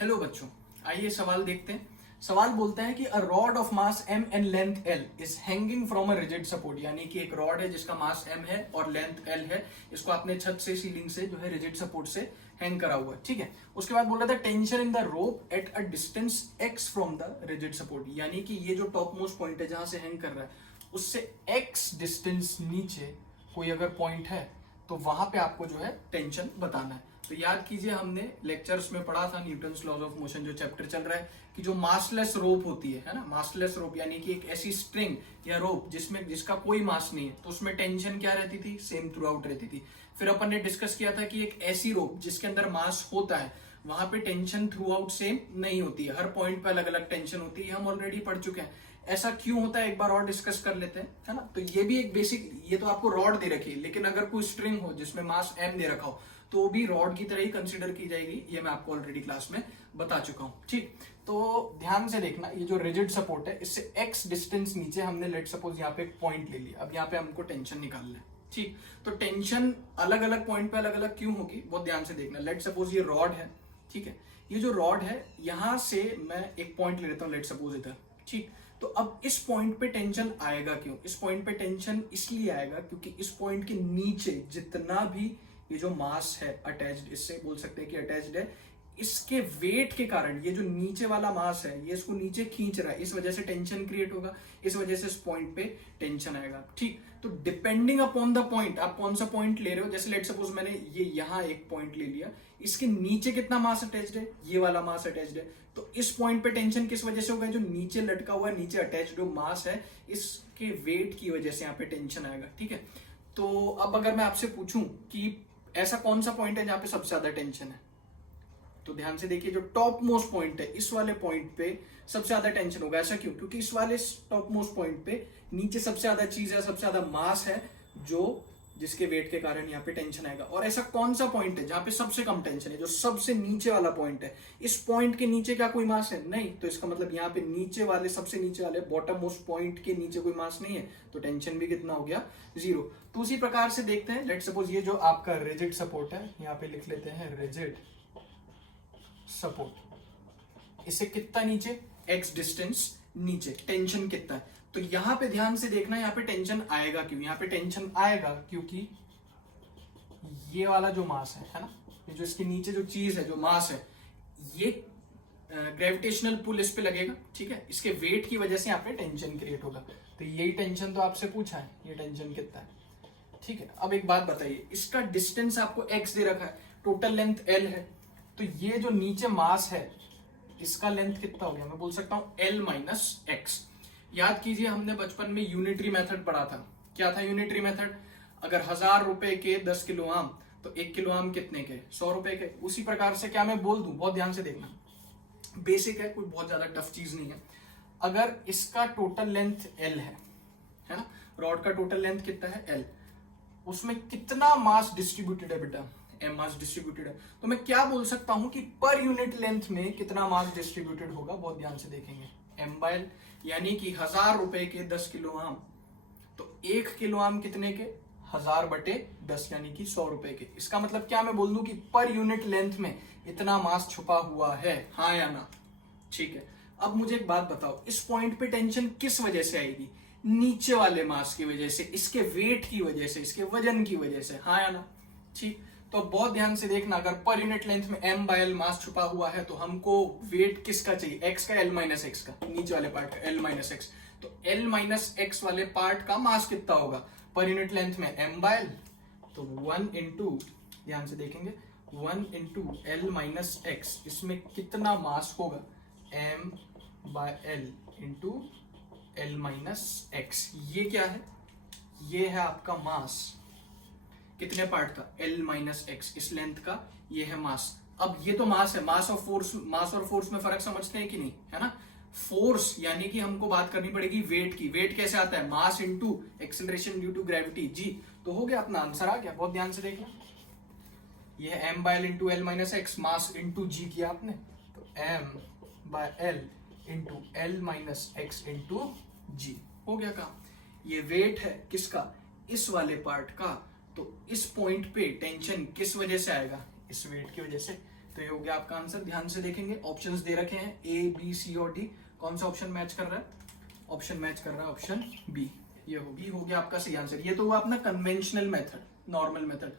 Hello बच्चों, आइए सवाल देखते हैं। सवाल बोलता है कि a rod of mass m and length l is hanging from a rigid support, यानी कि एक रॉड है जिसका मास m है और लेंथ l है। इसको आपने छत से, सीलिंग से जो है रिजिड सपोर्ट से हैंग करा हुआ है, ठीक है। उसके बाद बोल रहा था tension in the rope at a distance x from the rigid support, यानी कि ये जो टॉप मोस्ट पॉइंट है जहां से हैंग कर रहा है उससे x डिस्टेंस नीचे कोई अगर पॉइंट है तो वहां पे आपको जो है टेंशन बताना है। तो याद कीजिए, हमने लेक्चर्स में पढ़ा था न्यूटन्स लॉज ऑफ मोशन जो चैप्टर चल रहा है कि जो मासलेस रोप होती है ना, मासलेस रोप यानी कि एक ऐसी स्ट्रिंग या रोप जिसका कोई मास नहीं है, तो उसमें टेंशन क्या रहती थी, सेम थ्रू आउट रहती थी। फिर अपन ने डिस्कस किया था कि एक ऐसी रोप जिसके अंदर मास होता है वहां पे टेंशन थ्रू आउट सेम नहीं होती है, हर पॉइंट पे अलग अलग टेंशन होती है। हम ऑलरेडी पढ़ चुके हैं। ऐसा क्यों होता है एक बार और डिस्कस कर लेते हैं, है ना। तो ये भी एक बेसिक, ये तो आपको रॉड दे रखी है, लेकिन अगर कोई स्ट्रिंग हो जिसमें मास m दे रखा हो तो भी रॉड की तरह ही कंसिडर की जाएगी। ये मैं आपको ऑलरेडी क्लास में बता चुका हूं, ठीक। तो ध्यान से देखना, ये जो रिजिड सपोर्ट है इससे x डिस्टेंस नीचे हमने लेट सपोज यहाँ पे एक पॉइंट ले लिया। अब यहाँ पे हमको टेंशन निकालना है, ठीक। तो टेंशन अलग अलग पॉइंट पे अलग अलग क्यों होगी, बहुत ध्यान से देखना। लेट सपोज ये रॉड है, ठीक है। ये जो रॉड है यहां से मैं एक पॉइंट ले लेता हूं, लेट सपोज इधर, ठीक। तो अब इस पॉइंट पे टेंशन आएगा क्यों, इस पॉइंट पे टेंशन इसलिए आएगा क्योंकि इस पॉइंट के नीचे जितना भी ये जो मास है अटैच्ड, इससे बोल सकते हैं कि अटैच्ड है, इसके वेट के कारण ये जो नीचे वाला मास है ये इसको नीचे खींच रहा है, इस वजह से टेंशन क्रिएट होगा, इस वजह से इस पॉइंट पे टेंशन आएगा, ठीक। तो डिपेंडिंग अपॉन द पॉइंट, आप कौन सा पॉइंट ले रहे हो, जैसे लेट सपोज मैंने ये यहां एक पॉइंट ले लिया, इसके नीचे कितना मास अटैच्ड है, ये वाला मास अटैच्ड है, तो इस पॉइंट पे टेंशन किस वजह से होगा, जो नीचे लटका हुआ नीचे अटैच्ड जो मास है इसके वेट की वजह से यहाँ पे टेंशन आएगा, ठीक है। तो अब अगर मैं आपसे पूछूं कि ऐसा कौन सा पॉइंट है जहां पे सबसे ज्यादा टेंशन है, तो ध्यान से देखिए, जो टॉप मोस्ट पॉइंट है इस वाले पॉइंट पे सबसे ज्यादा टेंशन होगा। ऐसा क्यों, क्योंकि इस वाले टॉप मोस्ट पॉइंट पे नीचे सबसे ज्यादा चीज है, सबसे ज्यादा मास है, जो जिसके वेट के कारण यहाँ पे टेंशन आएगा। और ऐसा कौन सा पॉइंट है जहां पे सबसे कम टेंशन है, जो सबसे नीचे वाला पॉइंट है। इस पॉइंट के नीचे क्या कोई मास है, नहीं, तो इसका मतलब यहाँ पे नीचे वाले, सबसे नीचे वाले बॉटम मोस्ट पॉइंट के नीचे कोई मास नहीं है, तो टेंशन भी कितना हो गया, 0। तो उसी प्रकार से देखते हैं, लेट सपोज ये जो आपका रिजिड सपोर्ट है, यहाँ पे लिख लेते हैं रिजिड सपोर्ट, इसे कितना नीचे, x डिस्टेंस नीचे, टेंशन कितना है। तो यहां पे ध्यान से देखना, यहां पे टेंशन आएगा क्यों, यहां पे टेंशन आएगा क्योंकि ये वाला जो मास है ना, ये जो इसके नीचे जो चीज है, जो मास है, ये ग्रेविटेशनल पुल इस पे लगेगा, ठीक है। इसके वेट की वजह से यहाँ पे टेंशन क्रिएट होगा। तो यही टेंशन तो आपसे पूछा है, ये टेंशन कितना है, ठीक है। अब एक बात बताइए, इसका डिस्टेंस आपको x दे रखा है, टोटल लेंथ l है, तो ये जो नीचे मास है इसका लेंथ कितना हो गया, मैं बोल सकता हूं l माइनस एक्स। याद कीजिए, हमने बचपन में यूनिटरी मेथड पढ़ा था। क्या था यूनिटरी मेथड, अगर 1000 रुपए के 10 किलो आम, तो 1 किलो आम कितने के, 100 रुपए के। उसी प्रकार से क्या मैं बोल दूं, बहुत ध्यान से देखना, बेसिक है, कोई बहुत ज्यादा टफ चीज नहीं है। अगर इसका टोटल लेंथ l है ना, रॉड का टोटल लेंथ कितना है l, उसमें कितना मास डिस्ट्रीब्यूटेड है बेटा, m मास डिस्ट्रीब्यूटेड है। तो मैं क्या बोल सकता हूं कि पर यूनिट लेंथ में कितना मास डिस्ट्रीब्यूटेड होगा, बहुत ध्यान से देखेंगे, m बाय l, यानी कि 1000 रुपए के 10 किलो आम, तो 1 किलो आम कितने के, 1000 बटे 10, यानी कि 100 रुपए के। इसका मतलब क्या मैं बोल दूं कि पर यूनिट लेंथ में इतना मास छुपा हुआ है, हाँ या ना, ठीक है। अब मुझे एक बात बताओ, इस पॉइंट पे टेंशन किस वजह से आएगी, नीचे वाले मास की वजह से, इसके वेट की वजह से, इसके वजन की वजह से, हाँ या ना, ठीक। तो बहुत ध्यान से देखना, अगर पर यूनिट लेंथ में m बाय l मास छुपा हुआ है तो हमको वेट किसका चाहिए, x का, l माइनस एक्स का, नीचे वाले पार्ट का l माइनस एक्स। तो l माइनस एक्स वाले पार्ट का मास कितना होगा पर यूनिट लेंथ में, m बाय l, तो 1 इंटू, ध्यान से देखेंगे, 1 इंटू l माइनस एक्स, इसमें कितना मास होगा, m by l into l minus x. ये क्या है, ये है आपका मास, कितने पार्ट का, l माइनस एक्स, इस लेंथ का ये है मास। अब ये तो मास है, मास और फोर्स में फर्क समझते हैं कि नहीं, है ना। फोर्स यानी कि हमको बात करनी पड़ेगी वेट की। वेट कैसे आता है, mass into acceleration due to gravity, g. तो हो गया, अपना आंसर आ गया, बहुत ध्यान से देखना। ये है m by l into l minus x, mass into g किया आपने, तो m by l into l minus x into g, हो गया काम। ये वेट है किसका, इस वाले पार्ट का, तो इस पॉइंट पे टेंशन किस वजह से आएगा, इस वेट की वजह से। तो तो ये हो गया आपका आंसर। ध्यान से देखेंगे, ऑप्शंस दे रखे हैं ए बी सी और डी, कौन सा ऑप्शन मैच कर रहा है? ऑप्शन मैच कर रहा है ऑप्शन बी, ये हो गया आपका सही आंसर। ये तो हुआ अपना कन्वेंशनल मेथड, नॉर्मल मेथड।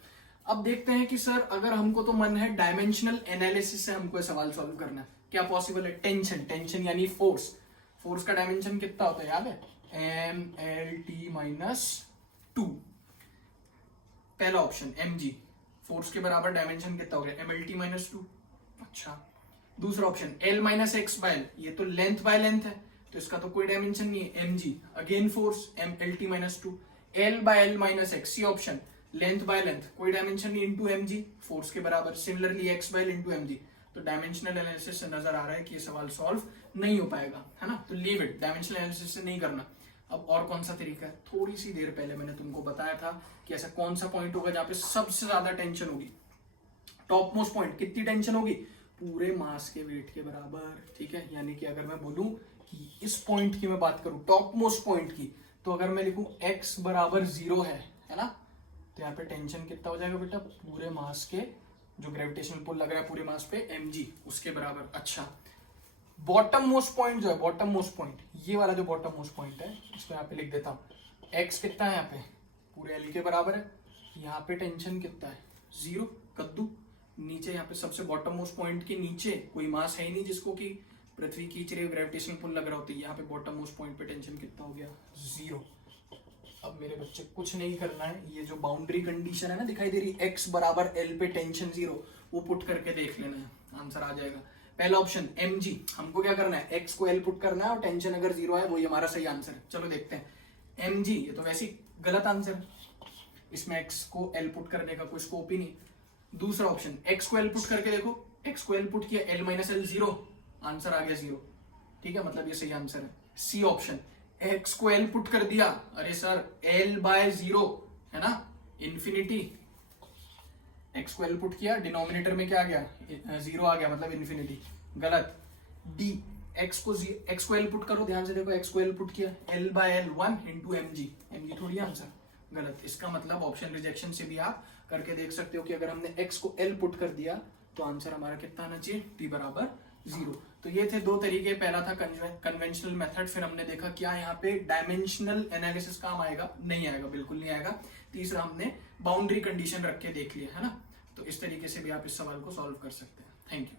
अब देखते हैं कि सर अगर हमको तो मन है डायमेंशनल एनालिसिस से हमको सवाल सॉल्व करना है, क्या पॉसिबल है? टेंशन यानी फोर्स का डायमेंशन कितना होता है याद है? MLT-2। पहला ऑप्शन mg, फोर्स के बराबर डायमेंशन कितना हो गया? MLT-2। अच्छा, दूसरा ऑप्शन L-x/L, ये तो लेंथ बाय लेंथ है, तो इसका तो कोई डायमेंशन नहीं है। mg again force MLT-2, L/L-x, C option length by length, कोई डायमेंशन नहीं, इनटू mg फोर्स के बराबर। सिमिलरली x/L इंटू mg, तो डायमेंशनल एनालिसिस से नजर आ रहा है कि ये सवाल सॉल्व नहीं हो पाएगा, है ना? तो लीव इट, डायमेंशनल एनालिसिस से नहीं करना। अब और कौन सा तरीका है? थोड़ी सी देर पहले मैंने तुमको बताया था कि ऐसा कौन सा पॉइंट होगा जहां पे सबसे ज्यादा टेंशन होगी, टॉप मोस्ट पॉइंट। कितनी टेंशन होगी? पूरे मास के वेट के बराबर, ठीक है? यानी कि अगर मैं बोलूं कि इस पॉइंट की मैं बात करूं, टॉप मोस्ट पॉइंट की, तो अगर मैं लिखूं x बराबर 0 है ना, तो यहाँ पे टेंशन कितना हो जाएगा बेटा? पूरे मास के जो ग्रेविटेशनल पुल लग रहा है पूरे मास पे mg, उसके बराबर। अच्छा, बॉटम मोस्ट पॉइंट जो है, बॉटम मोस्ट पॉइंट, ये वाला जो बॉटम मोस्ट पॉइंट है, इसको यहाँ पे लिख देता हूँ। x कितना है यहाँ पे? पूरे l के बराबर है। यहाँ पे टेंशन कितना है? 0, कद्दू। नीचे यहाँ पे सबसे बॉटम मोस्ट पॉइंट के नीचे कोई मास है ही नहीं जिसको कि पृथ्वी खींच रही है, ग्रेविटेशनल पुल लग रहा होती है। यहाँ पे बॉटम मोस्ट पॉइंट पे टेंशन कितना हो गया? 0। अब मेरे बच्चे कुछ नहीं करना है, ये जो बाउंड्री कंडीशन है ना दिखाई दे रही, x बराबर l पे टेंशन 0, वो पुट करके देख लेना है, आंसर आ जाएगा। पहला ऑप्शन mg, हमको क्या करना है? x को l पुट करना है और टेंशन अगर 0 है वही हमारा सही आंसर है। चलो देखते हैं। mg, ये तो वैसे ही गलत आंसर है, इसमें x को l पुट करने का कोई स्कोप ही नहीं। दूसरा ऑप्शन x को l पुट करके देखो, x को l पुट किया, l-l 0, आंसर आ गया 0, ठीक है? मतलब ये सही आंसर है। सी ऑप्शन, x को l पुट कर दिया, अरे सर l/0 है ना, इन्फिनिटी। x को l पुट किया, डिनोमिनेटर में क्या आ गया? 0 आ गया, मतलब इन्फिनिटी, गलत। डी, x को l पुट करो, ध्यान से देखो, x को l पुट किया, l/l 1 इंटू mg, mg थोड़ी आंसर, गलत। इसका मतलब ऑप्शन रिजेक्शन से भी आप करके देख सकते हो कि अगर हमने x को l पुट कर दिया तो आंसर हमारा कितना आना चाहिए? t बराबर 0। तो ये थे दो तरीके, पहला था कन्वेंशनल मेथड, फिर हमने देखा क्या यहाँ पे डायमेंशनल एनालिसिस काम आएगा? नहीं आएगा, बिल्कुल नहीं आएगा। तीसरा हमने बाउंड्री कंडीशन रख के देख लिया, है ना? तो इस तरीके से भी आप इस सवाल को सॉल्व कर सकते हैं। Thank you.